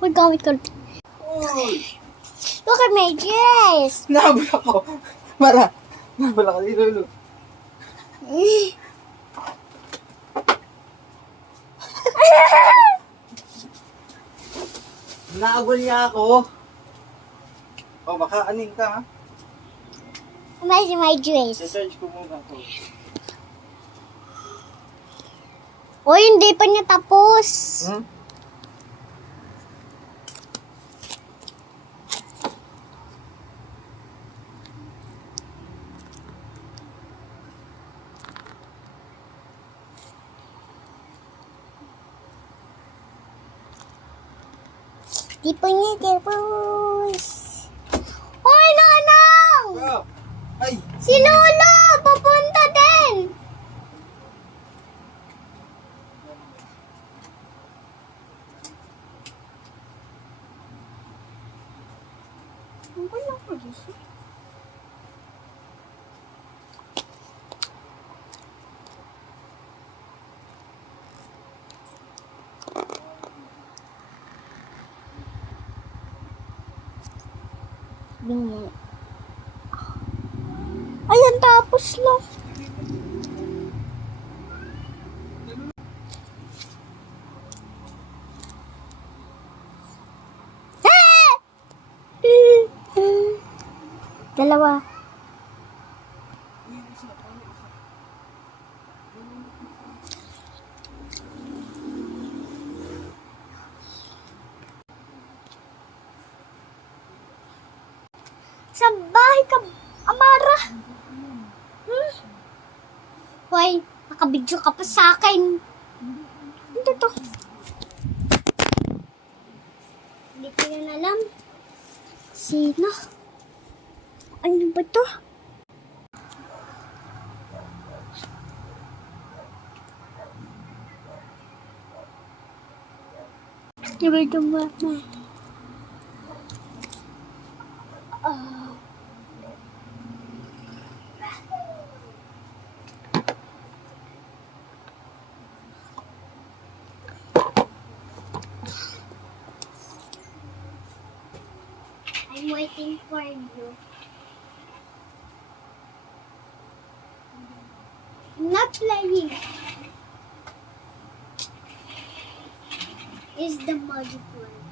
We're going to... Look at my dress! Nahabol ako. Mara, nahabol ako. Lulu. Nahabol niya ako. Oh, baka aning ka ha. Where's my dress? Search ko muna to. Oh, hindi pa niya tapos. Hmm? Di pa niya tapos. Hoy, Nanang! Oh, ay! Si Lolo! Papunta din! Wala ko dito. Ayan, tapos lang. Dalawa. Sa bahay ka, Amara. Hoy, nakabidyo ka pa sa akin. Ano to? Hindi ko yan alam. Sino? Ano ba to? Ano ba ito, Mama? I'm waiting for you. I'm not playing. Is the magic one.